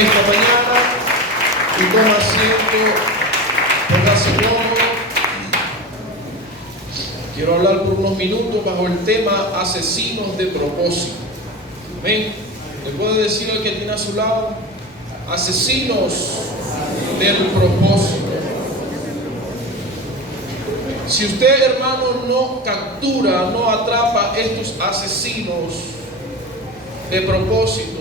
esta mañana y toma asiento, póngase cómodo. Quiero hablar por unos minutos bajo el tema asesinos de propósito. Amén. ¿Le puede decir al que tiene a su lado? Asesinos del propósito. Si usted, hermano, no captura, no atrapa estos asesinos de propósitos,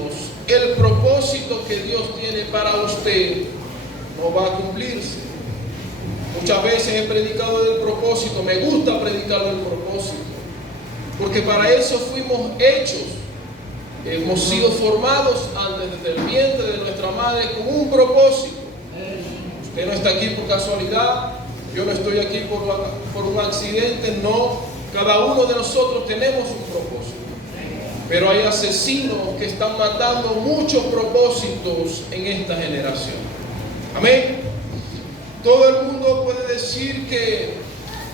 el propósito que Dios tiene para usted no va a cumplirse. Muchas veces he predicado del propósito, me gusta predicar del propósito, porque para eso fuimos hechos. Hemos sido formados antes desde el vientre de nuestra madre con un propósito. Usted no está aquí por casualidad, yo no estoy aquí por un accidente, no. Cada uno de nosotros tenemos un propósito. Pero hay asesinos que están matando muchos propósitos en esta generación. Amén. Todo el mundo puede decir que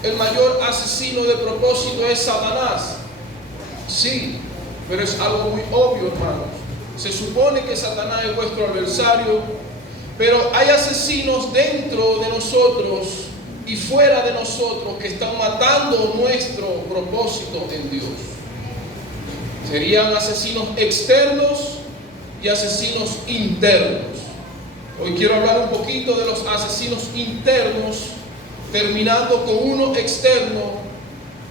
el mayor asesino de propósito es Satanás. Sí, pero es algo muy obvio, hermanos. Se supone que Satanás es vuestro adversario, pero hay asesinos dentro de nosotros y fuera de nosotros que están matando nuestro propósito en Dios. Serían asesinos externos y asesinos internos. Hoy quiero hablar un poquito de los asesinos internos, terminando con uno externo,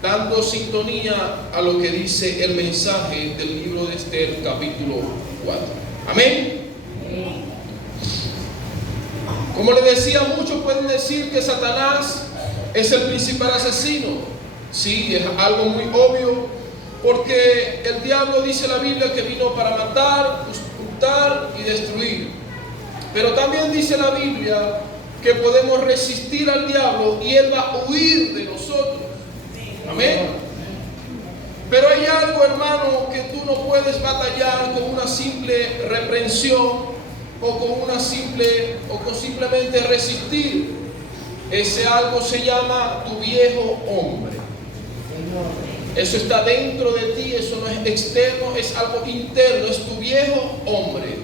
dando sintonía a lo que dice el mensaje del libro de Esther, capítulo 4. Amén. Como le decía, muchos pueden decir que Satanás es el principal asesino. Sí, es algo muy obvio, porque el diablo, dice la Biblia, que vino para matar, hurtar y destruir. Pero también dice la Biblia que podemos resistir al diablo y él va a huir de nosotros. Amén. Pero hay algo, hermano, que tú no puedes batallar con una simple reprensión o con simplemente resistir. Ese algo se llama tu viejo hombre. Eso está dentro de ti, eso no es externo, es algo interno, es tu viejo hombre.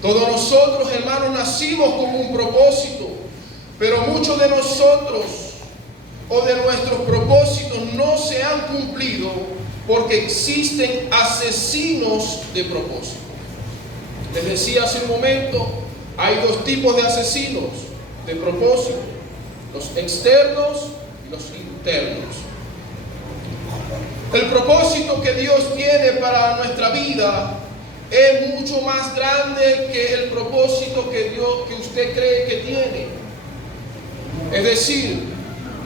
Todos nosotros, hermanos, nacimos con un propósito, pero muchos de nosotros o de nuestros propósitos no se han cumplido porque existen asesinos de propósito. Les decía hace un momento, hay dos tipos de asesinos de propósito: los externos y los internos. El propósito que Dios tiene para nuestra vida es mucho más grande que el propósito que usted cree que tiene. Es decir,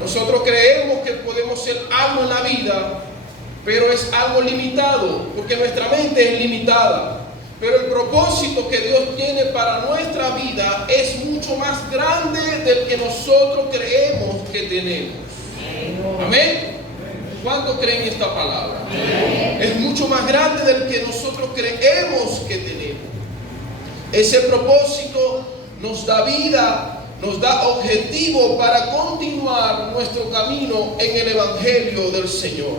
nosotros creemos que podemos ser algo en la vida, pero es algo limitado, porque nuestra mente es limitada. Pero el propósito que Dios tiene para nuestra vida es mucho más grande del que nosotros creemos que tenemos. Amén. ¿Cuánto creen esta palabra? Es mucho más grande del que nosotros creemos que tenemos. Ese propósito nos da vida, nos da objetivo para continuar nuestro camino en el Evangelio del Señor.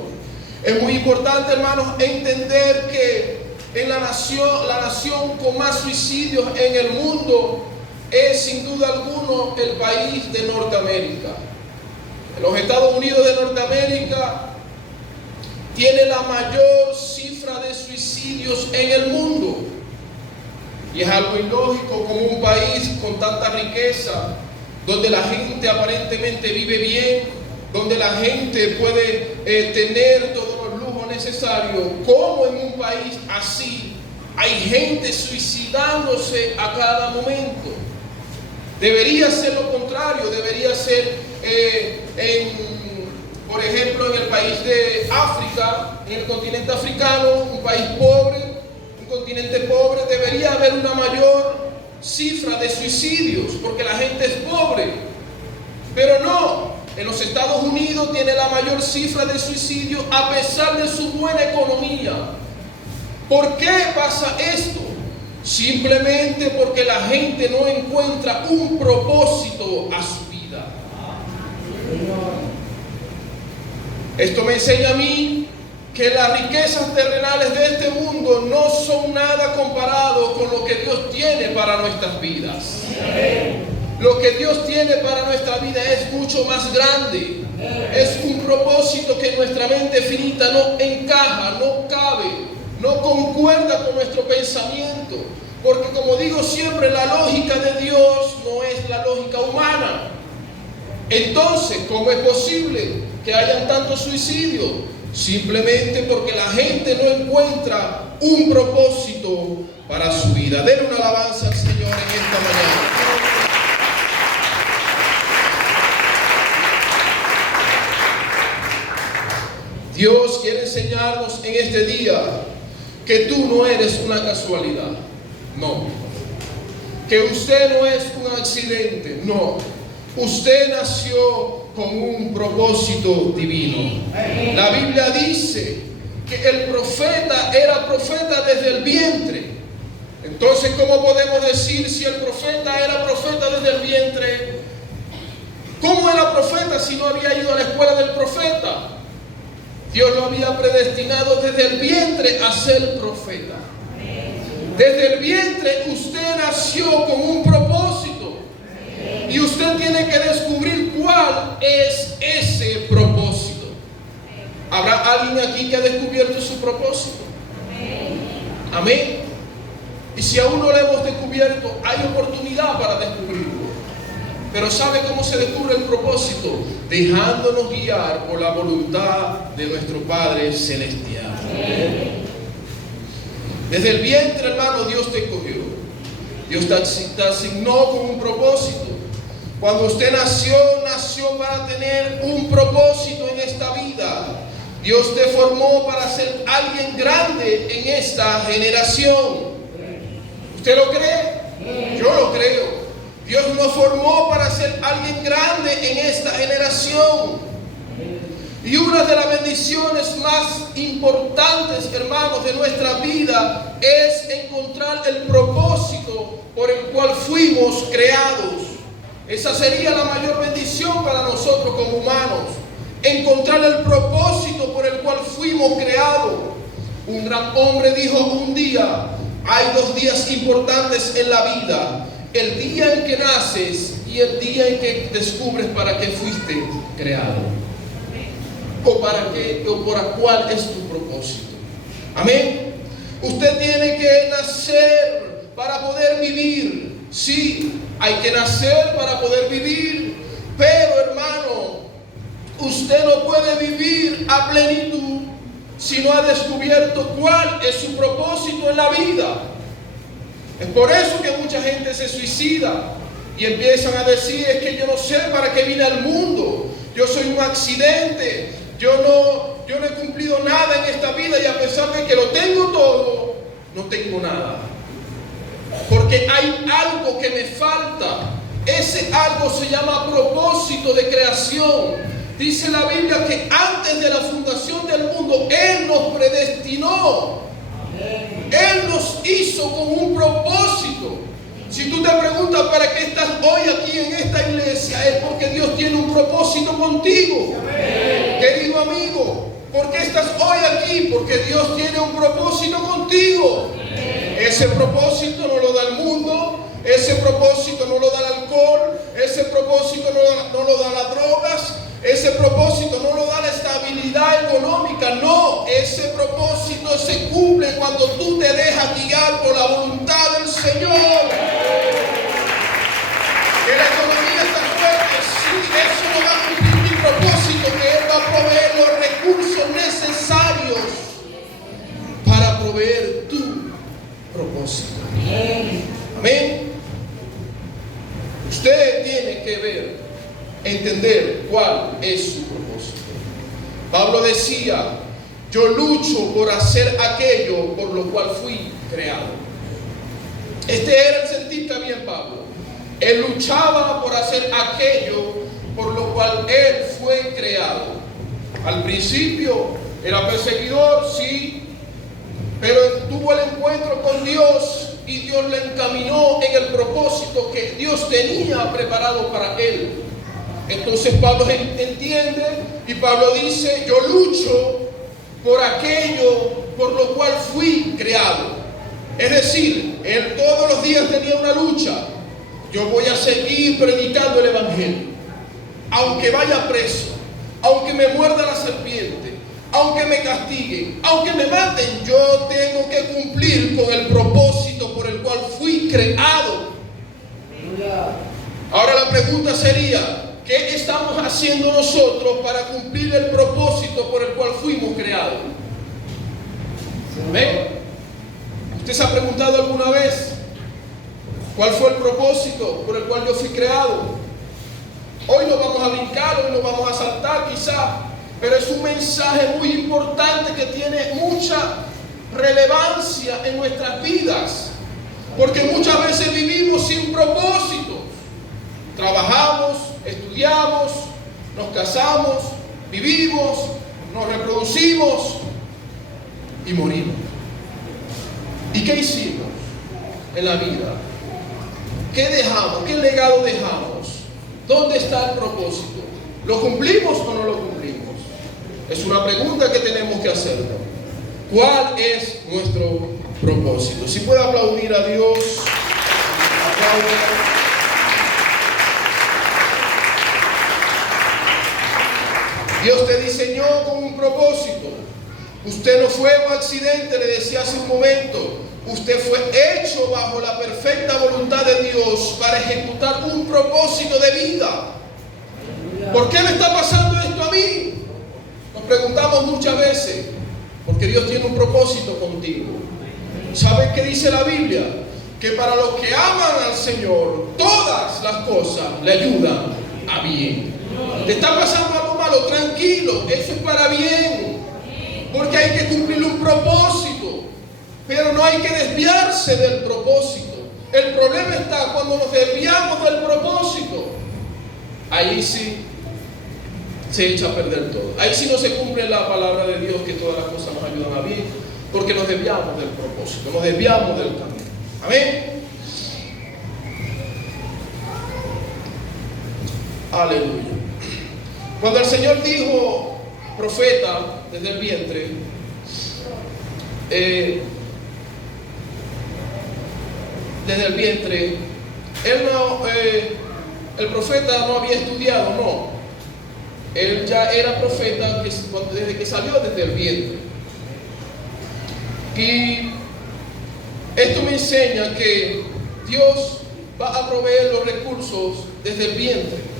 Es muy importante, hermanos, entender que en la nación con más suicidios en el mundo es sin duda alguna el país de Norteamérica. Los Estados Unidos de Norteamérica tiene la mayor cifra de suicidios en el mundo. Y es algo ilógico como un país con tanta riqueza, donde la gente aparentemente vive bien, donde la gente puede tener todos los lujos necesarios, como en un país así hay gente suicidándose a cada momento. Debería ser lo contrario, debería ser por ejemplo, en el país de África, en el continente africano, un país pobre, un continente pobre, debería haber una mayor cifra de suicidios, porque la gente es pobre. Pero no, en los Estados Unidos tiene la mayor cifra de suicidios a pesar de su buena economía. ¿Por qué pasa esto? Simplemente porque la gente no encuentra un propósito a su vida. Esto me enseña a mí que las riquezas terrenales de este mundo no son nada comparado con lo que Dios tiene para nuestras vidas. Lo que Dios tiene para nuestra vida es mucho más grande. Es un propósito que nuestra mente finita no encaja, no cabe, no concuerda con nuestro pensamiento. Porque como digo siempre, la lógica de Dios no es la lógica humana. Entonces, ¿cómo es posible que hayan tantos suicidios? Simplemente porque la gente no encuentra un propósito para su vida. Denle una alabanza al Señor en esta mañana. Dios quiere enseñarnos en este día que tú no eres una casualidad. No. Que usted no es un accidente. No. Usted nació con un propósito divino. La Biblia dice que el profeta era profeta desde el vientre. Entonces, ¿cómo podemos decir si el profeta era profeta desde el vientre? ¿Cómo era profeta si no había ido a la escuela del profeta? Dios lo había predestinado desde el vientre a ser profeta. Desde el vientre usted nació con un propósito. Y usted tiene que descubrir cuál es ese propósito. ¿Habrá alguien aquí que ha descubierto su propósito? Amén. Y si aún no lo hemos descubierto, hay oportunidad para descubrirlo. Pero ¿sabe cómo se descubre el propósito? Dejándonos guiar por la voluntad de nuestro Padre Celestial. Desde el vientre, hermano, Dios te escogió. Dios te asignó con un propósito. Cuando usted nació para tener un propósito en esta vida. Dios te formó para ser alguien grande en esta generación. ¿Usted lo cree? Yo lo creo. Dios nos formó para ser alguien grande en esta generación. Y una de las bendiciones más importantes, hermanos, de nuestra vida es encontrar el propósito por el cual fuimos creados. Esa sería la mayor bendición para nosotros como humanos. Encontrar el propósito por el cual fuimos creados. Un gran hombre dijo un día: hay dos días importantes en la vida. El día en que naces y el día en que descubres para qué fuiste creado. O para qué, o por cuál es tu propósito. Amén. Usted tiene que nacer para poder vivir. Sí, hay que nacer para poder vivir. Pero, hermano, usted no puede vivir a plenitud si no ha descubierto cuál es su propósito en la vida. Es por eso que mucha gente se suicida y empiezan a decir: es que yo no sé para qué vine al mundo, yo soy un accidente, yo no he cumplido nada en esta vida, y a pesar de que lo tengo todo, no tengo nada. Porque hay algo que me falta. Ese algo se llama propósito de creación. Dice la Biblia que antes de la fundación del mundo Él nos predestinó. Él nos hizo con un propósito. Si tú te preguntas para qué estás hoy aquí en esta iglesia, es porque Dios tiene un propósito contigo. Querido amigo, ¿por qué estás hoy aquí? Porque Dios tiene un propósito contigo. Ese propósito no lo da el mundo, ese propósito no lo da el alcohol, ese propósito no lo da las drogas, ese propósito no lo da la estabilidad económica. No, ese propósito se cumple cuando tú te dejas guiar por la voluntad del Señor. Que la economía está fuerte, sí, eso no va a cumplir mi propósito, que Él va a proveer los recursos necesarios para proveer tu propósito. Amén. Usted tiene que entender cuál es su propósito. Pablo decía: yo lucho por hacer aquello por lo cual fui creado. Este era el sentir también Pablo. Él luchaba por hacer aquello por lo cual él fue creado. Al principio era perseguidor, sí, pero tuvo el encuentro con Dios y Dios le encaminó en el propósito que Dios tenía preparado para él. Entonces Pablo entiende y Pablo dice: yo lucho por aquello por lo cual fui creado. Es decir, él todos los días tenía una lucha. Yo voy a seguir predicando el evangelio, aunque vaya preso, aunque me muerda la serpiente, aunque me castiguen, aunque me maten, yo tengo que cumplir con el propósito por el cual fui creado. Ahora la pregunta sería, ¿qué estamos haciendo nosotros para cumplir el propósito por el cual fuimos creados? ¿Ven? ¿Usted se ha preguntado alguna vez cuál fue el propósito por el cual yo fui creado? Hoy no vamos a brincar, hoy no vamos a saltar quizá, pero es un mensaje muy importante que tiene mucha relevancia en nuestras vidas, porque muchas veces vivimos sin propósito. Trabajamos, estudiamos, nos casamos, vivimos, nos reproducimos y morimos. ¿Y qué hicimos en la vida? ¿Qué dejamos? ¿Qué legado dejamos? ¿Dónde está el propósito? ¿Lo cumplimos o no lo cumplimos? Es una pregunta que tenemos que hacernos. ¿Cuál es nuestro propósito? Si puede aplaudir a Dios. Dios te diseñó con un propósito. Usted no fue un accidente, le decía hace un momento. Usted fue hecho bajo la perfecta voluntad de Dios para ejecutar un propósito de vida. ¿Por qué me está pasando esto a mí? Nos preguntamos muchas veces. Porque Dios tiene un propósito contigo. ¿Sabes qué dice la Biblia? Que para los que aman al Señor, todas las cosas le ayudan a bien. ¿Te está pasando algo malo? Tranquilo, eso es para bien. Porque hay que cumplir un propósito. Pero no hay que desviarse del propósito. El problema está cuando nos desviamos del propósito. Ahí sí se echa a perder todo. Ahí sí no se cumple la palabra de Dios, que todas las cosas nos ayudan a bien, porque nos desviamos del propósito, nos desviamos del camino. Amén. Aleluya. Cuando el Señor dijo profeta desde el vientre, el profeta no había estudiado, no. Él ya era profeta desde que salió desde el vientre. Y esto me enseña que Dios va a proveer los recursos desde el vientre.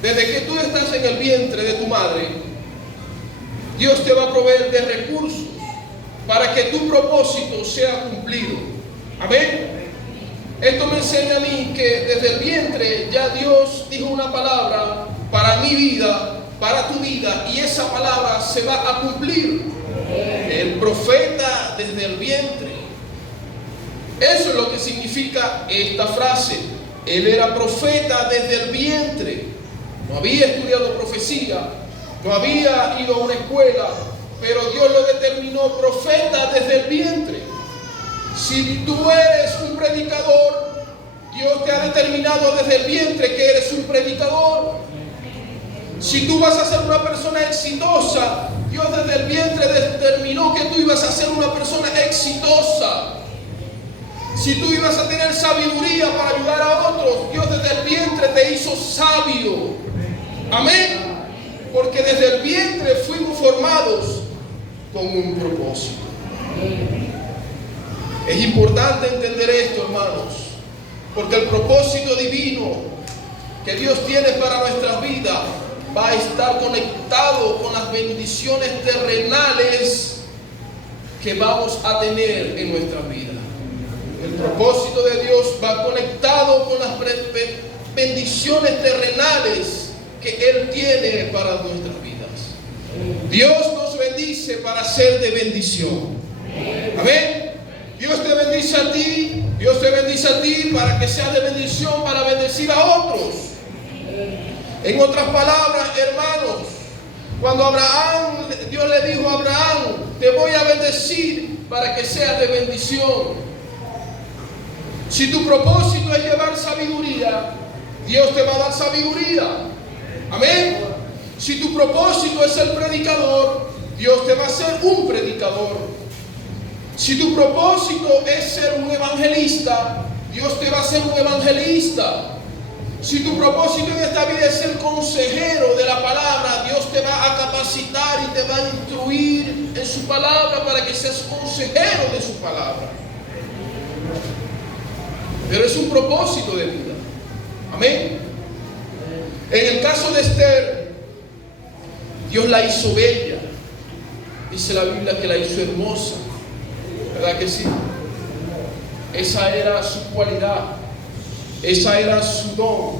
Desde que tú estás en el vientre de tu madre, Dios te va a proveer de recursos para que tu propósito sea cumplido. Amén. Esto me enseña a mí que desde el vientre ya Dios dijo una palabra para mi vida, para tu vida, y esa palabra se va a cumplir. El profeta desde el vientre. Eso es lo que significa esta frase. Él era profeta desde el vientre. No había estudiado profecía, no había ido a una escuela, pero Dios lo determinó profeta desde el vientre. Si tú eres un predicador, Dios te ha determinado desde el vientre que eres un predicador. Si tú vas a ser una persona exitosa, Dios desde el vientre determinó que tú ibas a ser una persona exitosa. Si tú ibas a tener sabiduría para ayudar a otros, Dios desde el vientre te hizo sabio. Amén. Porque desde el vientre fuimos formados con un propósito. Es importante entender esto, hermanos, porque el propósito divino que Dios tiene para nuestras vidas va a estar conectado con las bendiciones terrenales que vamos a tener en nuestras vidas. El propósito de Dios va conectado con las bendiciones terrenales que Él tiene para nuestras vidas. Dios nos bendice para ser de bendición. Amén. Dios te bendice a ti, Dios te bendice a ti para que seas de bendición, para bendecir a otros. En otras palabras, hermanos, cuando Dios le dijo a Abraham, te voy a bendecir para que seas de bendición. Si tu propósito es llevar sabiduría, Dios te va a dar sabiduría. Amén. Si tu propósito es ser predicador, Dios te va a hacer un predicador. Si tu propósito es ser un evangelista, Dios te va a hacer un evangelista. Si tu propósito en esta vida es ser consejero de la palabra, Dios te va a capacitar y te va a instruir en su palabra para que seas consejero de su palabra. Pero es un propósito de vida. Amén. En el caso de Esther, Dios la hizo bella. Dice la Biblia que la hizo hermosa. ¿Verdad que sí? Esa era su cualidad. Esa era su don.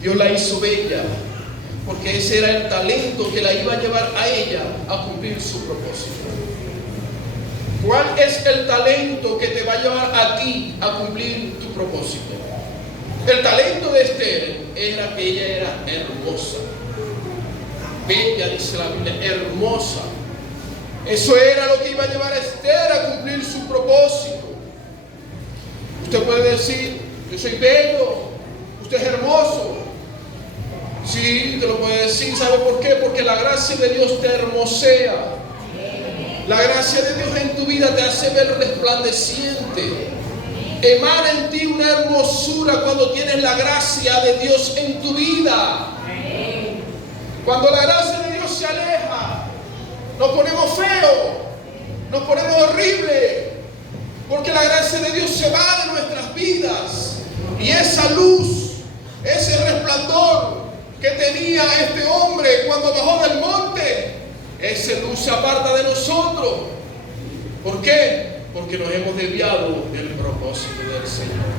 Dios la hizo bella, porque ese era el talento que la iba a llevar a ella a cumplir su propósito. ¿Cuál es el talento que te va a llevar a ti a cumplir tu propósito? El talento de Esther era que ella era hermosa. Bella, dice la Biblia, hermosa. Eso era lo que iba a llevar a Esther a cumplir su propósito. Usted puede decir: yo soy bello, usted es hermoso. Sí, te lo puede decir. ¿Sabe por qué? Porque la gracia de Dios te hermosea. La gracia de Dios en tu vida te hace ver resplandeciente. Emana en ti una hermosura cuando tienes la gracia de Dios en tu vida. Cuando la gracia de Dios se aleja, nos ponemos feos, nos ponemos horribles, porque la gracia de Dios se va de nuestras vidas. Y esa luz, ese resplandor que tenía este hombre cuando bajó del monte, esa luz se aparta de nosotros. ¿Por qué? Porque nos hemos desviado del propósito del Señor.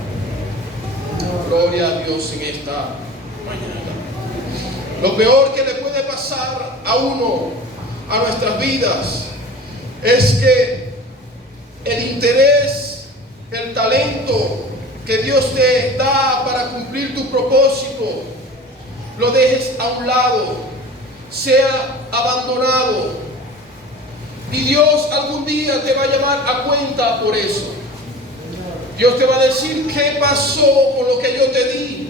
Gloria a Dios en esta mañana. Lo peor que le puede pasar a uno, a nuestras vidas, es que el interés, el talento que Dios te da para cumplir tu propósito, lo dejes a un lado, sea abandonado. Y Dios algún día te va a llamar a cuenta por eso. Dios te va a decir: ¿qué pasó con lo que yo te di?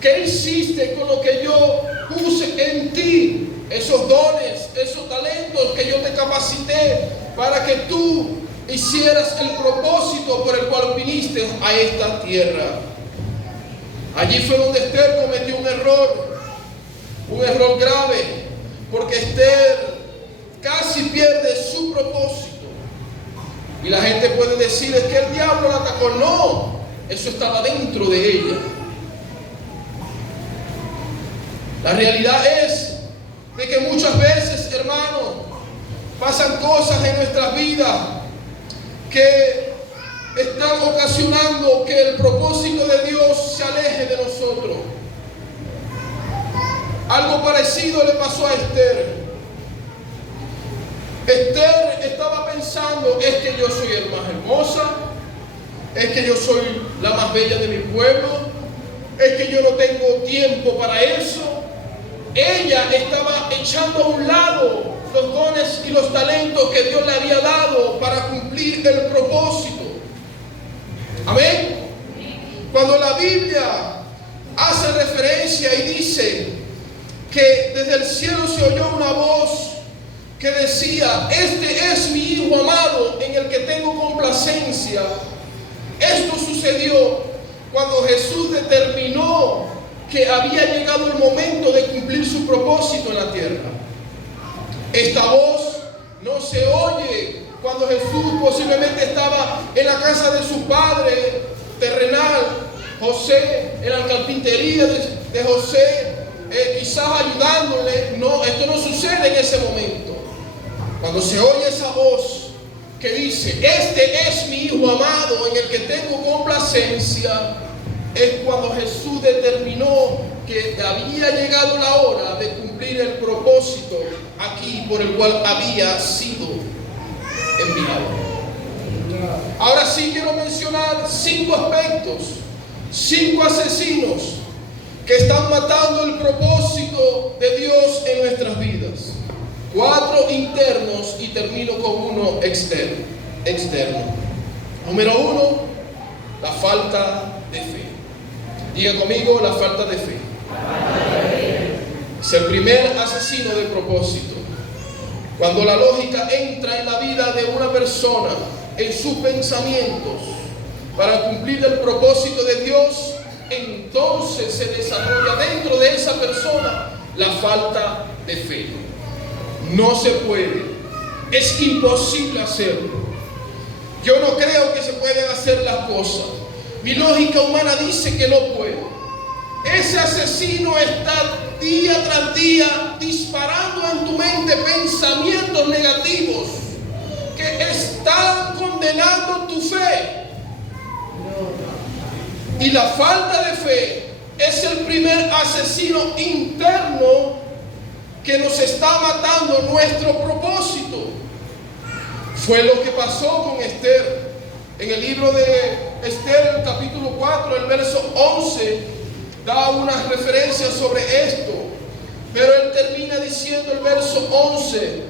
¿Qué hiciste con lo que yo puse en ti? Esos dones, esos talentos que yo te capacité para que tú hicieras el propósito por el cual viniste a esta tierra. Allí fue donde Esther cometió un error grave, porque Esther casi pierde su propósito. Y la gente puede decir: es que el diablo la atacó. No, eso estaba dentro de ella. La realidad es de que muchas veces, hermanos, pasan cosas en nuestras vidas que están ocasionando que el propósito de Dios se aleje de nosotros. Algo parecido le pasó a Esther. Esther estaba pensando: es que yo soy el más hermosa, es que yo soy la más bella de mi pueblo, es que yo no tengo tiempo para eso. Ella estaba echando a un lado los dones y los talentos que Dios le había dado para cumplir el propósito. Amén. Cuando la Biblia hace referencia y dice que desde el cielo se oyó una voz que decía: este es mi Hijo amado en el que tengo complacencia. Esto sucedió cuando Jesús determinó que había llegado el momento de cumplir su propósito en la tierra. Esta voz no se oye cuando Jesús posiblemente estaba en la casa de su padre terrenal, José, en la carpintería de José, quizás ayudándole. No, esto no sucede en ese momento. Cuando se oye esa voz que dice: este es mi Hijo amado en el que tengo complacencia, es cuando Jesús determinó que había llegado la hora de cumplir el propósito aquí por el cual había sido enviado. Ahora sí quiero mencionar 5 aspectos, 5 asesinos que están matando el propósito de Dios en nuestras vidas. 4 internos y termino con uno externo. Número 1, la falta de fe. Diga conmigo: la falta de fe. Es el primer asesino de propósito. Cuando la lógica entra en la vida de una persona, en sus pensamientos, para cumplir el propósito de Dios, entonces se desarrolla dentro de esa persona la falta de fe. No se puede, es imposible hacerlo. Yo no creo que se pueden hacer las cosas. Mi lógica humana dice que no puedo. Ese asesino está día tras día disparando en tu mente pensamientos negativos que están condenando tu fe. Y la falta de fe es el primer asesino interno que nos está matando nuestro propósito. Fue lo que pasó con Esther. En el libro de Esther, el capítulo 4, el verso 11, da unas referencias sobre esto. Pero él termina diciendo el verso 11.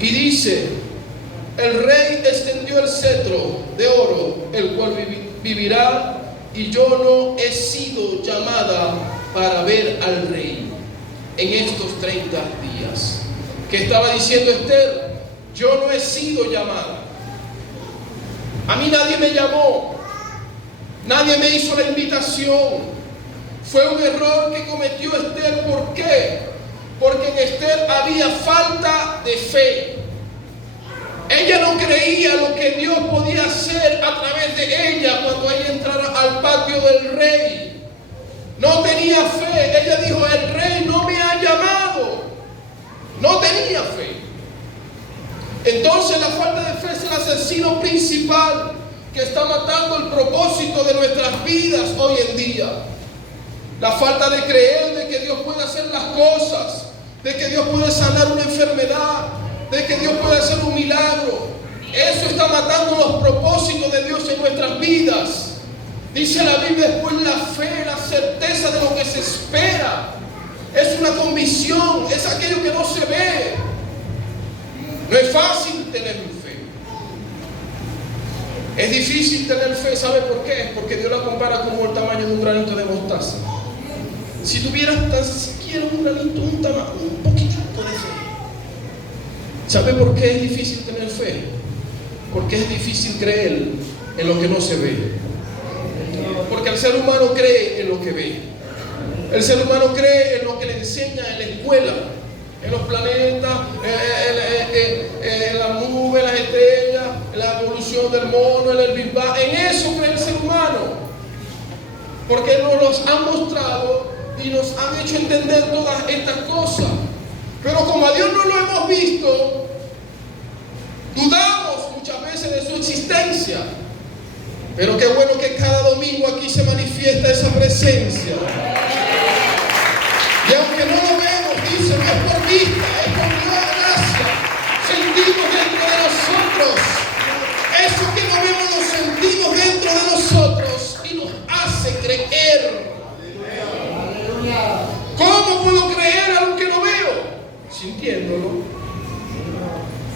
Y dice: el rey extendió el cetro de oro, el cual vivirá, y yo no he sido llamada para ver al rey en estos 30 días. ¿Qué estaba diciendo Esther? Yo no he sido llamada. A mí nadie me llamó. Nadie me hizo la invitación. Fue un error que cometió Esther. ¿Por qué? Porque en Esther había falta de fe. Ella no creía lo que Dios podía hacer a través de ella cuando ella entrara al patio del rey. No tenía fe. Ella dijo: el rey no me ha llamado. No tenía fe. Entonces la falta de fe es el asesino principal que está matando el propósito de nuestras vidas hoy en día. La falta de creer de que Dios puede hacer las cosas, de que Dios puede sanar una enfermedad, de que Dios puede hacer un milagro. Eso está matando los propósitos de Dios en nuestras vidas. Dice la Biblia después: la fe, la certeza de lo que se espera. Es una convicción, es aquello que no se ve. No es fácil tener fe. Es difícil tener fe. ¿Sabe por qué? Porque Dios la compara como el tamaño de un granito de mostaza. Si tuvieras tan siquiera un granito, un poquitito de fe. ¿Sabe por qué es difícil tener fe? Porque es difícil creer en lo que no se ve. Porque el ser humano cree en lo que ve. El ser humano cree en lo que le enseña en la escuela, en los planetas, en las nubes, las estrellas, en la evolución del mono, en el Big Bang. En eso cree el ser humano. Porque nos los han mostrado y nos han hecho entender todas estas cosas. Pero como a Dios no lo hemos visto, dudamos muchas veces de su existencia. Pero qué bueno que cada domingo aquí se manifiesta esa presencia. Y aunque no lo vemos, dice, no es por vista, es por gracia. Sentimos dentro de nosotros. Eso que no vemos lo sentimos dentro de nosotros y nos hace creer. ¿Cómo puedo creer algo que no veo? Sintiéndolo.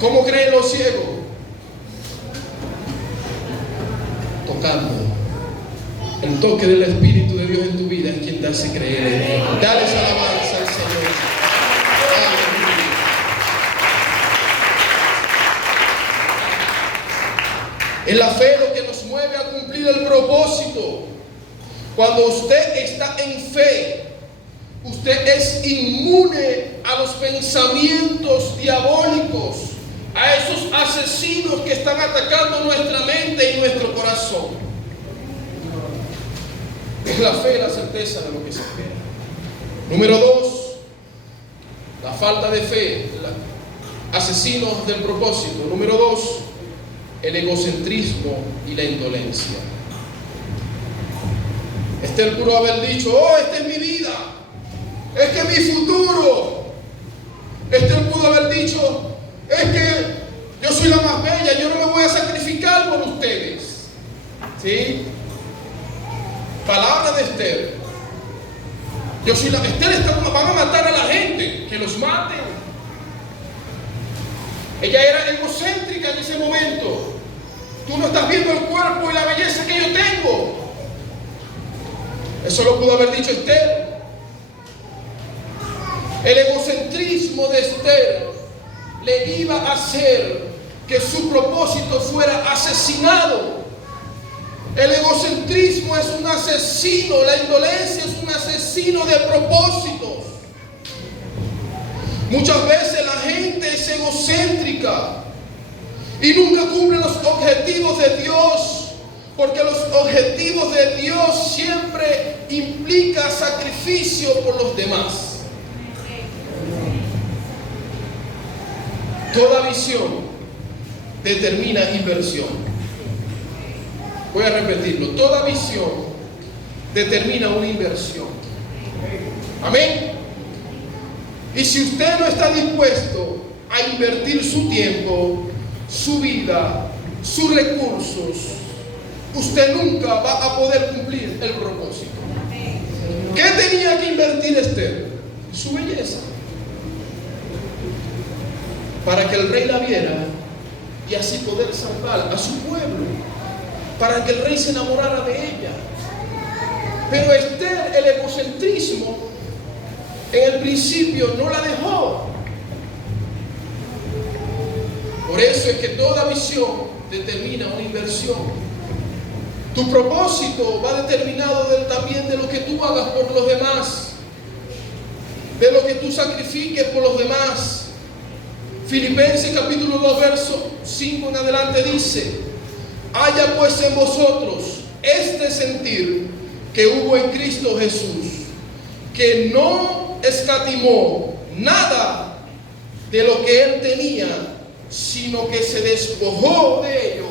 ¿Cómo creen los ciegos? Tocando. El toque del Espíritu de Dios en tu vida es quien te hace creer en Él. Dale esa alabanza al Señor. Aleluya. Es la fe lo que nos mueve a cumplir el propósito. Cuando usted está en fe, usted es inmune a los pensamientos diabólicos, a esos asesinos que están atacando nuestra mente y nuestro corazón. Es la fe, la certeza de lo que se espera. Número 2, la falta de fe, asesinos del propósito. Número 2, el egocentrismo y la indolencia. Esther pudo haber dicho: oh, esta es mi vida, este es mi futuro. Esther pudo haber dicho: es que yo soy la más bella, yo no me voy a sacrificar por ustedes. ¿Sí? Palabra de Esther. Yo soy la Esther, van a matar a la gente, que los maten. Ella era egocéntrica en ese momento. Tú no estás viendo el cuerpo y la belleza que yo tengo. Eso lo pudo haber dicho Esther. El egocentrismo egocentrismo de Esther le iba a hacer que su propósito fuera asesinado. El egocentrismo es un asesino, la indolencia es un asesino de propósitos. Muchas veces la gente es egocéntrica y nunca cumple los objetivos de Dios, porque los objetivos de Dios siempre implican sacrificio por los demás. Toda visión determina inversión. Voy a repetirlo. Toda visión determina una inversión. Amén. Y si usted no está dispuesto a invertir su tiempo, su vida, sus recursos, usted nunca va a poder cumplir el propósito. ¿Qué tenía que invertir Esther? Su belleza. Para que el rey la viera y así poder salvar a su pueblo, para que el rey se enamorara de ella. Pero Esther, el egocentrismo en el principio no la dejó. Por eso es que toda visión determina una inversión. Tu propósito va determinado también de lo que tú hagas por los demás, de lo que tú sacrifiques por los demás. Filipenses capítulo 2 verso 5 en adelante dice: haya pues en vosotros este sentir que hubo en Cristo Jesús, que no escatimó nada de lo que él tenía, sino que se despojó de ello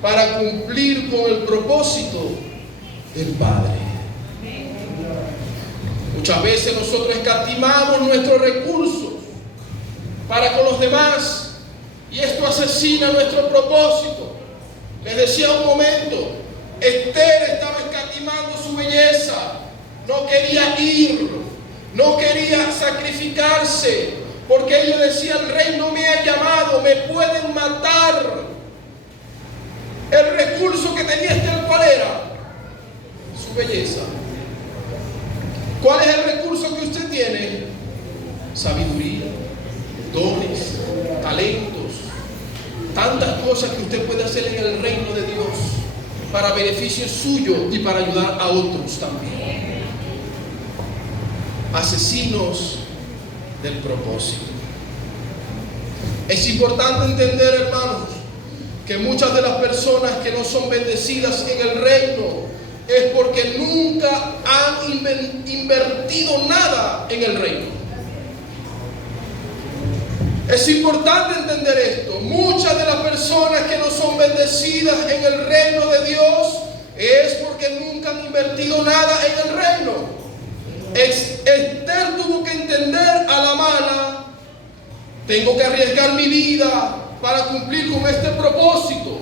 para cumplir con el propósito del Padre. Muchas veces nosotros escatimamos nuestros recursos para con los demás, y esto asesina nuestro propósito. Les decía un momento, Esther estaba escatimando su belleza, no quería ir, no quería sacrificarse, porque ella decía: el rey no me ha llamado, me pueden matar. El recurso que tenía Esther, ¿cuál era? Su belleza. ¿Cuál es el recurso que usted tiene? Sabiduría, dones, talentos, tantas cosas que usted puede hacer en el reino de Dios para beneficio suyo y para ayudar a otros también. Asesinos del propósito. Es importante entender, hermanos, que muchas de las personas que no son bendecidas en el reino es porque nunca han invertido nada en el reino. Es importante entender esto. Muchas de las personas que no son bendecidas en el reino de Dios es porque nunca han invertido nada en el reino. Esther tuvo que entender a la mala: tengo que arriesgar mi vida para cumplir con este propósito.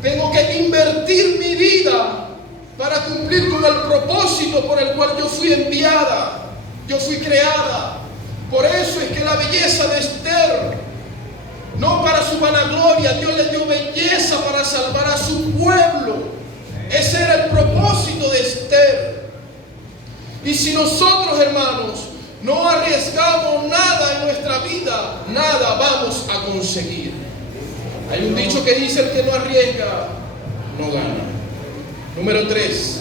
Tengo que invertir mi vida para cumplir con el propósito por el cual yo fui enviada, yo fui creada. Por eso es que la belleza de Esther, no para su vanagloria, Dios le dio belleza para salvar a su pueblo. Ese era el propósito de Esther. Y si nosotros, hermanos, no arriesgamos nada en nuestra vida, nada vamos a conseguir. Hay un dicho que dice: el que no arriesga, no gana. Número 3,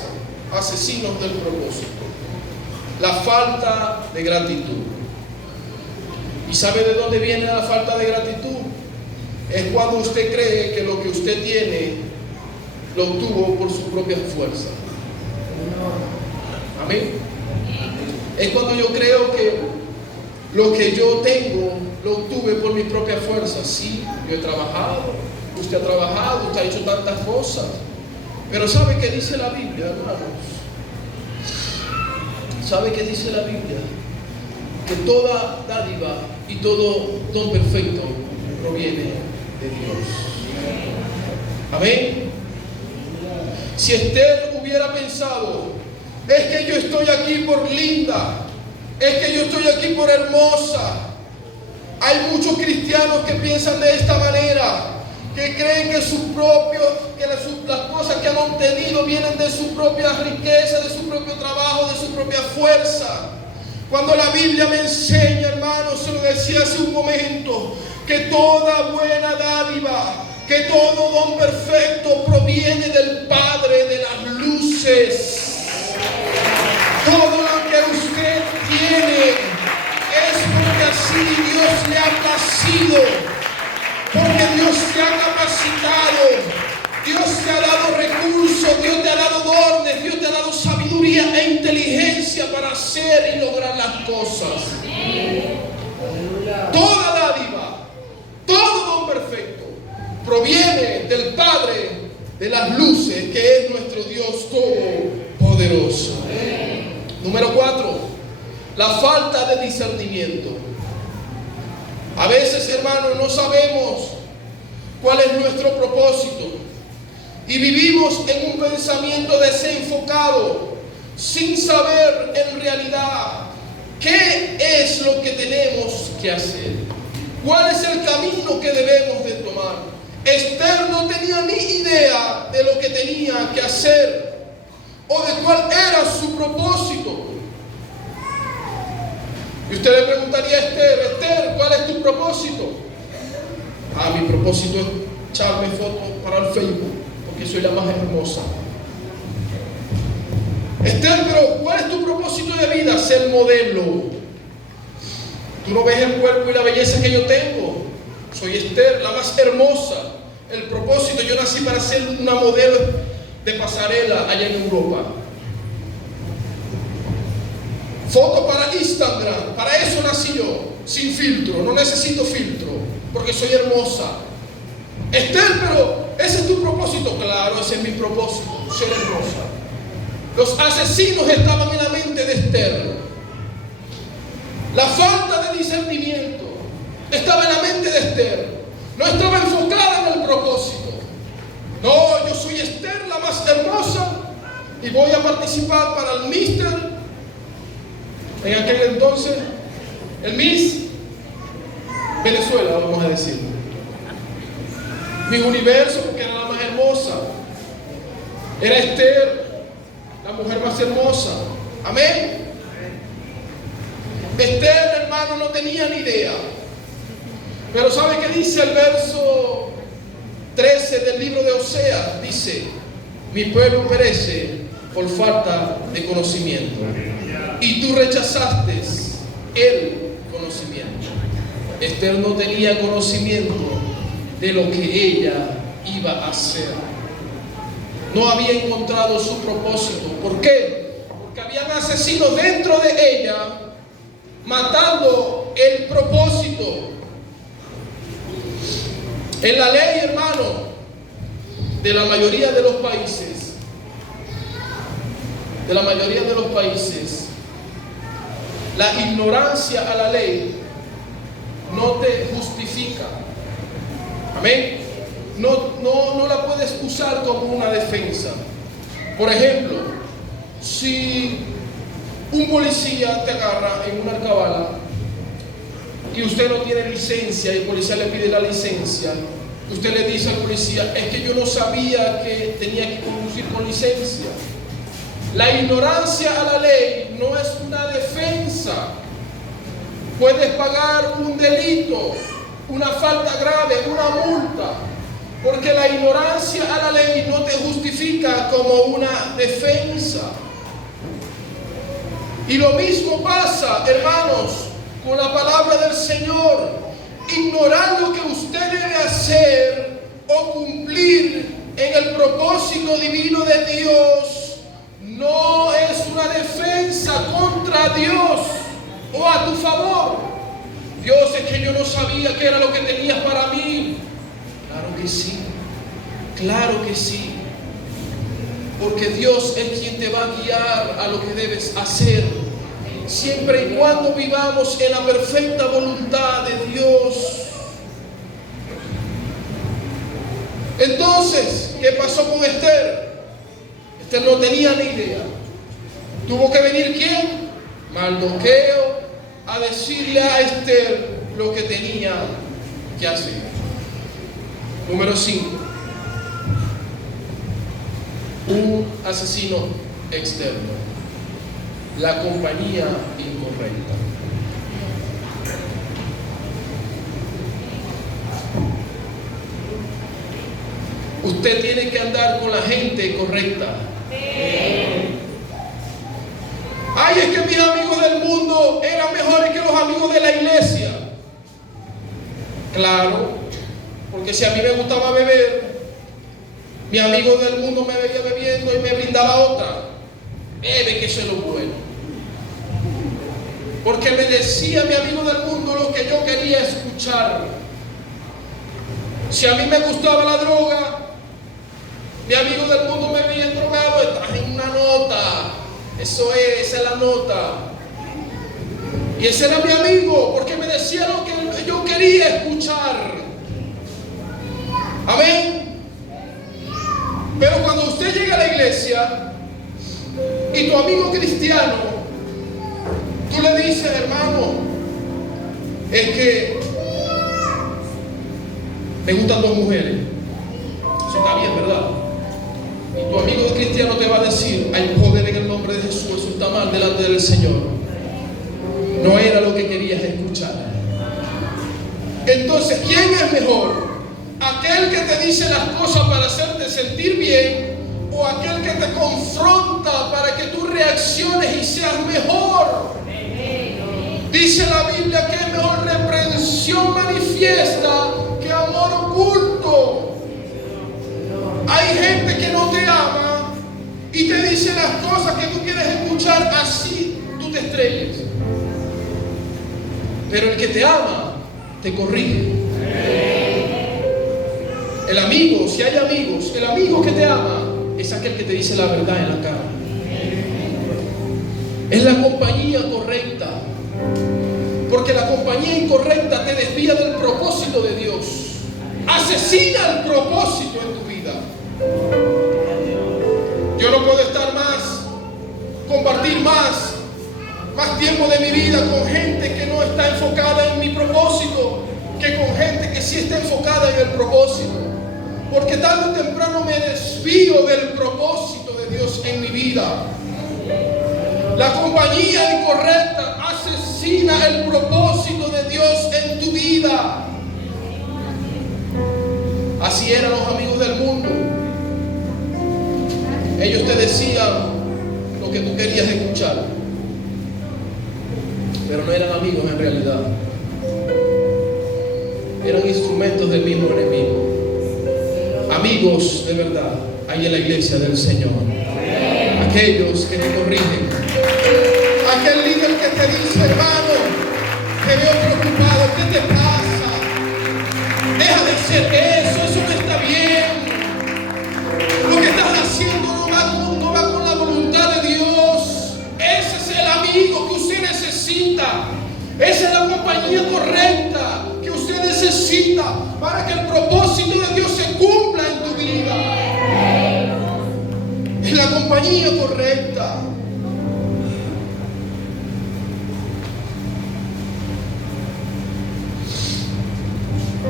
asesinos del propósito. La falta de gratitud. ¿Y sabe de dónde viene la falta de gratitud? Es cuando usted cree que lo que usted tiene lo obtuvo por su propia fuerza. Amén. Es cuando yo creo que lo que yo tengo lo obtuve por mi propia fuerza. Sí, yo he trabajado, usted ha trabajado, usted ha hecho tantas cosas. Pero ¿sabe qué dice la Biblia, hermanos? ¿Sabe qué dice la Biblia? Que toda dádiva y todo don perfecto proviene de Dios. Amén. Si Esther hubiera pensado: es que yo estoy aquí por linda, es que yo estoy aquí por hermosa. Hay muchos cristianos que piensan de esta manera, que creen que las cosas que han obtenido vienen de su propia riqueza, de su propio trabajo, de su propia fuerza. Cuando la Biblia me enseña, hermanos, se lo decía hace un momento, que toda buena dádiva, que todo don perfecto proviene del Padre de las luces. Todo lo que usted tiene es porque así Dios le ha placido, porque Dios te ha capacitado, Dios te ha dado recursos, Dios te ha dado dones, Dios te ha dado sabiduría e inteligencia para hacer y lograr las cosas. Toda dádiva, todo don perfecto proviene del Padre de las luces, que es nuestro Dios todopoderoso. Número 4, la falta de discernimiento. A veces, hermanos, no sabemos cuál es nuestro propósito y vivimos en un pensamiento desenfocado, sin saber en realidad qué es lo que tenemos que hacer, cuál es el camino que debemos de tomar. Esther no tenía ni idea de lo que tenía que hacer o de cuál era su propósito. Y usted le preguntaría a Esther: Esther, ¿cuál es tu propósito? Mi propósito es echarme fotos para el Facebook, porque soy la más hermosa. Esther, pero ¿cuál es tu propósito de vida? Ser modelo. Tú no ves el cuerpo y la belleza que yo tengo. Soy Esther, la más hermosa. El propósito, yo nací para ser una modelo de pasarela allá en Europa. Foto para Instagram, para eso nací yo, sin filtro, no necesito filtro, porque soy hermosa. Esther, pero ese es tu propósito. Claro, ese es mi propósito, ser hermosa. Los asesinos estaban en la mente de Esther. La falta de discernimiento estaba en la mente de Esther. No estaba enfocada en el propósito. No, yo soy Esther, la más hermosa, y voy a participar para el Mister. En aquel entonces, el Miss Venezuela, vamos a decir. Mi universo, porque era la más hermosa. Era Esther, la mujer más hermosa. Amén. Esther, hermano, no tenía ni idea. Pero ¿sabe qué dice el verso 13 del libro de Oseas? Dice: mi pueblo perece por falta de conocimiento, y tú rechazaste el conocimiento. Esther no tenía conocimiento de lo que ella iba a hacer. No había encontrado su propósito. ¿Por qué? Porque habían asesinos dentro de ella, matando el propósito. En la ley, hermano, de la mayoría de los países, la ignorancia a la ley no te justifica. Amén. No la puedes usar como una defensa. Por ejemplo, si un policía te agarra en una alcabala y usted no tiene licencia y el policía le pide la licencia, usted le dice al policía: es que yo no sabía que tenía que conducir con licencia. La ignorancia a la ley no es una defensa. Puedes pagar un delito, una falta grave, una multa, porque la ignorancia a la ley no te justifica como una defensa. Y lo mismo pasa, hermanos, con la palabra del Señor. Ignorar lo que usted debe hacer o cumplir en el propósito divino de Dios no es una defensa contra Dios o a tu favor. Dios, es que yo no sabía qué era lo que tenías para mí. Claro que sí, claro que sí. Porque Dios es quien te va a guiar a lo que debes hacer, siempre y cuando vivamos en la perfecta voluntad de Dios. Entonces, ¿qué pasó con Esther? Esther no tenía ni idea. ¿Tuvo que venir quién? Mardoqueo, a decirle a Esther lo que tenía que hacer. Número 5. Un asesino externo. la compañía incorrecta. Usted tiene que andar con la gente correcta. Ay, es que mis amigos del mundo eran mejores que los amigos de la iglesia. Claro, porque si a mí me gustaba beber, mi amigo del mundo me veía bebiendo y me brindaba otra. Bebe, que eso es lo bueno. Porque me decía mi amigo del mundo lo que yo quería escuchar. Si a mí me gustaba la droga, mi amigo del mundo me veía drogado. Estás en una nota. Eso es, esa es la nota. Y ese era mi amigo, porque me decía lo que yo quería escuchar. Amén. Pero cuando usted llega a la iglesia y tu amigo cristiano, tú le dices, hermano, es que me gustan dos mujeres. Eso está bien, ¿verdad? Y tu amigo cristiano te va a decir, hay poder en el nombre de Jesús, eso está mal delante del Señor. No era lo que querías escuchar. Entonces, ¿quién es mejor? ¿Aquel que te dice las cosas para hacerte sentir bien, o aquel que te confronta para que tú reacciones y seas mejor? Dice la Biblia que es mejor reprensión manifiesta que amor oculto. Hay gente que no te ama y te dice las cosas que tú quieres escuchar, así tú te estrellas. Pero el que te ama te corrige. El amigo, si hay amigos, el amigo que te ama es aquel que te dice la verdad en la cara. Es la compañía correcta. Porque la compañía incorrecta te desvía del propósito de Dios. Asesina el propósito en tu vida. Yo no puedo estar compartir más tiempo de mi vida con gente que no está enfocada en mi propósito, que con gente que sí está enfocada en el propósito. Porque tarde o temprano me desvío del propósito de Dios en mi vida. La compañía incorrecta asesina el propósito de Dios en tu vida. Así eran los amigos del mundo. Ellos te decían lo que tú querías escuchar, pero no eran amigos en realidad. Eran instrumentos del mismo enemigo. Amigos de verdad hay en la iglesia del Señor. Aquellos que te corrigen. Aquel líder que te dice, hermano, te veo preocupado, ¿qué te pasa? Deja de hacer eso no está bien. Lo que estás haciendo no va con la voluntad de Dios. Ese es el amigo que usted necesita. Esa es la compañía correcta que usted necesita para que el propósito de Dios se cumpla en tu vida. Es la compañía correcta.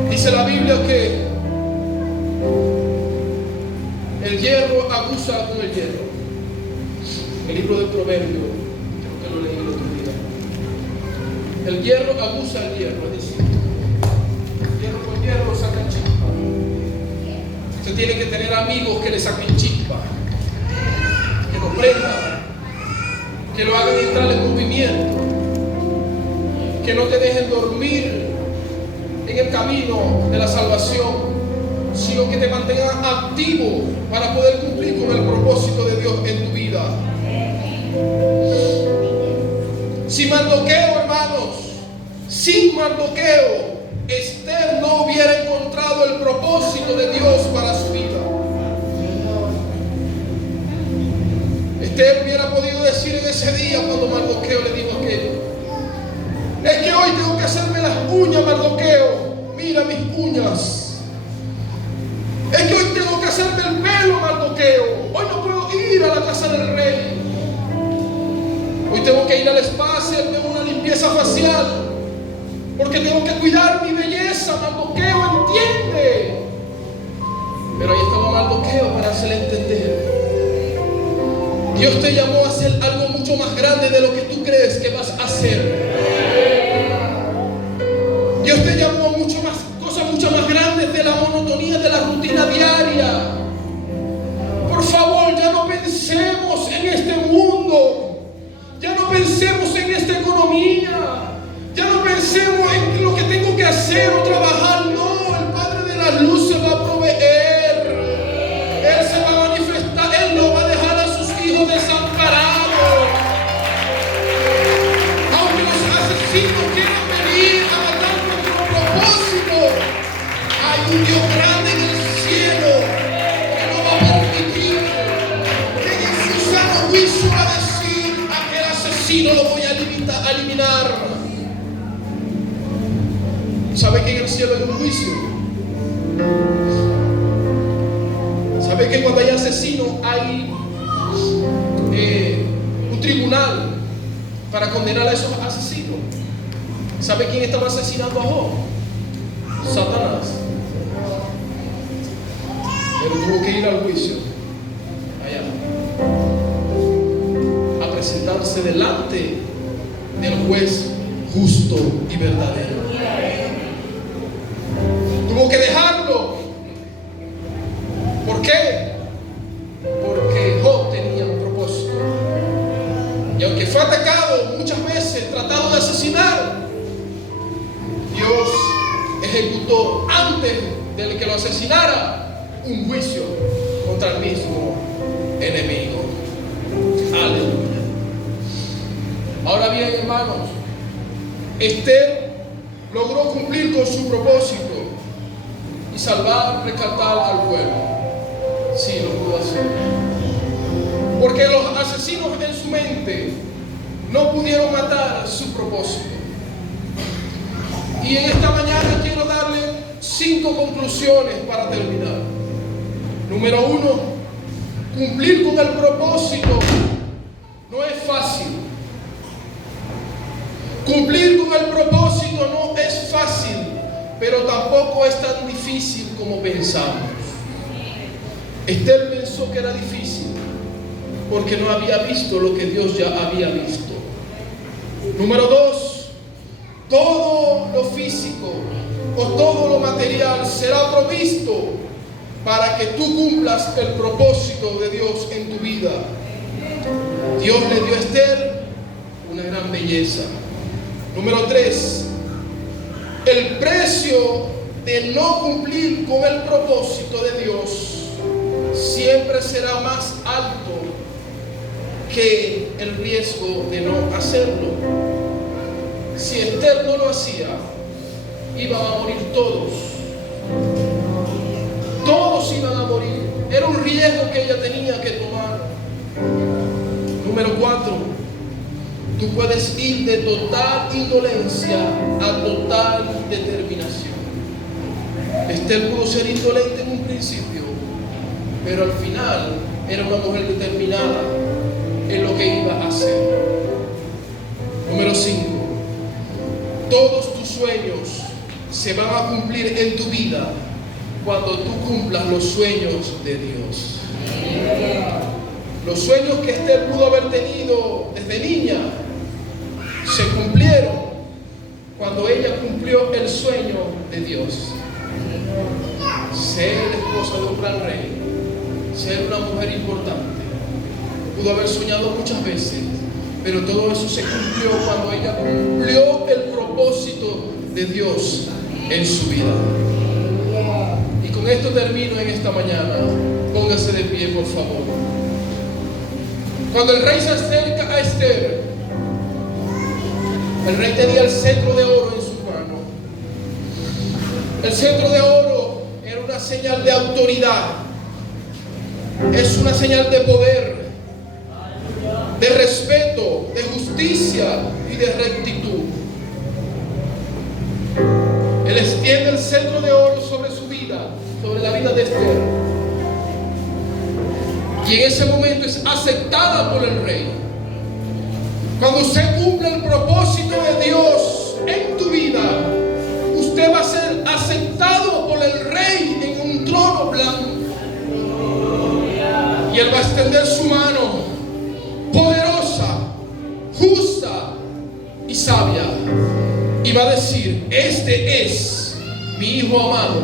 Dice la Biblia que el hierro acusa con el hierro. El libro de Proverbios, creo que lo leí el otro día. El hierro acusa al hierro, es decir, hierro con hierro sacan chispa. Usted tiene que tener amigos que le saquen chispa, que lo prendan, que lo hagan entrar en movimiento, que no te dejen dormir en el camino de la salvación, sino que te mantengan activo para poder cumplir con el propósito de Dios en tu vida. Sin Mardoqueo, hermanos, sin Mardoqueo, Esther no hubiera encontrado el propósito de Dios para su vida. Esther hubiera podido decir en ese día, cuando Mardoqueo le dijo aquello: es que hoy tengo que hacerme las uñas, Mardoqueo. Mira mis uñas. Es que hoy tengo que hacerme el pelo, Mardoqueo. Hoy no puedo ir a la casa del rey. Hoy tengo que ir al spa, hacerme una limpieza facial, porque tengo que cuidar mi belleza. Mardoqueo, entiende. Pero ahí estaba Mardoqueo para hacerle entender: Dios te llamó a hacer algo mucho mucho más grande de lo que tú crees que vas a hacer. Dios te llamó a cosas mucho más grandes de la monotonía, de la rutina diaria. Por favor, ya no pensemos en este mundo. Ya no pensemos en esta economía. Ya no pensemos en lo que tengo que hacer o trabajar. No, el Padre de las luces va a proveer. Él se va a manifestar. Él no va a dejar a sus hijos desamparados. Aunque los asesinos quieran venir a matar nuestro propósito, hay un Dios grande en el cielo que no va a permitir que en su sano juicio va a decir: aquel asesino lo voy a eliminar. ¿Sabe que en el cielo hay un juicio? ¿Sabe que cuando hay asesinos hay un tribunal para condenar a esos asesinos? ¿Sabe quién estaba asesinando a Job? Satanás. Pero tuvo que ir al juicio, allá, a presentarse delante del juez justo y verdadero. Tuvo que dejarlo. ¿Por qué? Porque Job tenía un propósito. Y aunque fue atacado muchas veces, tratado de asesinar, Dios ejecutó antes del que lo asesinara un juicio contra el mismo enemigo. Aleluya. Ahora bien, hermanos, Esther logró cumplir con su propósito y salvar, rescatar al pueblo. Sí, lo pudo hacer. Porque los asesinos en su mente no pudieron matar su propósito. Y en esta mañana quiero darle 5 conclusiones para terminar. Número 1, cumplir con el propósito no es fácil. Cumplir con el propósito no es fácil, pero tampoco es tan difícil como pensamos. Esther pensó que era difícil porque no había visto lo que Dios ya había visto. Número 2, todo lo físico o todo lo material será provisto para que tú cumplas el propósito de Dios en tu vida. Dios le dio a Esther una gran belleza. Número 3, el precio de no cumplir con el propósito de Dios siempre será más alto que el riesgo de no hacerlo. Si Esther no lo hacía, iban a morir todos. Todos iban a morir. Era un riesgo que ella tenía que tomar. Número 4, tú puedes ir de total indolencia a total determinación. Esther pudo ser indolente en un principio, pero al final era una mujer determinada en lo que iba a hacer. Número 5, todos tus sueños se van a cumplir en tu vida cuando tú cumplas los sueños de Dios. Los sueños que Esther pudo haber tenido desde niña se cumplieron cuando ella cumplió el sueño de Dios. Ser esposa de un gran rey, ser una mujer importante. Pudo haber soñado muchas veces, pero todo eso se cumplió cuando ella cumplió el propósito de Dios en su vida. Y con esto termino en esta mañana. Póngase de pie, por favor. Cuando el rey se acerca a Esther, el rey tenía el cetro de oro en su mano. El cetro de oro era una señal de autoridad. Es una señal de poder, de respeto, de justicia y de rectitud. Él extiende el cetro de oro sobre su vida, sobre la vida de Esther. Y en ese momento es aceptada por el rey. Cuando usted cumple el propósito de Dios en tu vida, usted va a ser aceptado por el rey en un trono blanco. Y él va a extender su mano poderosa este es mi Hijo amado,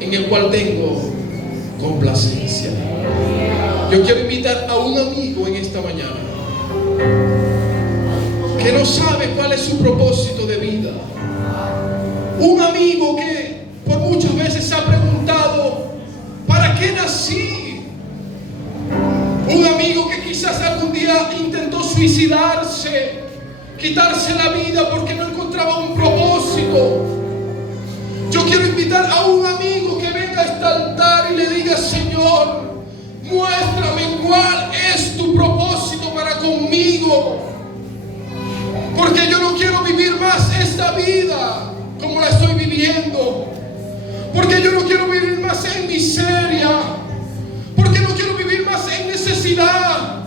en el cual tengo complacencia. Yo quiero invitar a un amigo en esta mañana que no sabe cuál es su propósito de vida. Un amigo que por muchas veces se ha preguntado: ¿para qué nací? Un amigo que quizás algún día intentó suicidarse, quitarse la vida porque no encontraba un propósito. Yo quiero invitar a un amigo que venga a este altar y le diga: Señor, muéstrame cuál es tu propósito para conmigo, porque yo no quiero vivir más esta vida como la estoy viviendo, porque yo no quiero vivir más en miseria, porque no quiero vivir más en necesidad.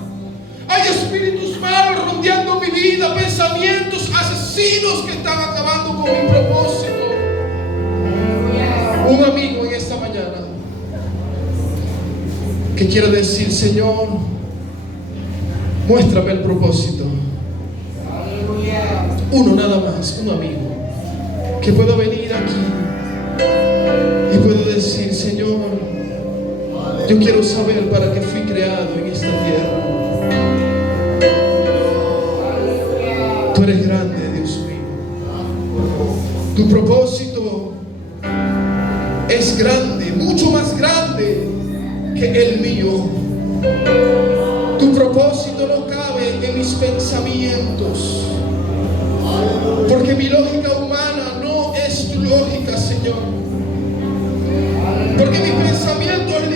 Hay espíritus malos rondeando mi vida, pensamientos asesinos que están acabando con mi propósito. Un amigo en esta mañana que quiere decir: Señor, muéstrame el propósito. Uno nada más, un amigo que pueda venir aquí y pueda decir: Señor, yo quiero saber para qué fui creado en esta tierra. Tú eres grande, Dios mío. Tu propósito es grande, mucho más grande que el mío. Tu propósito no cabe en mis pensamientos, porque mi lógica humana no es tu lógica, Señor. Porque mi pensamiento es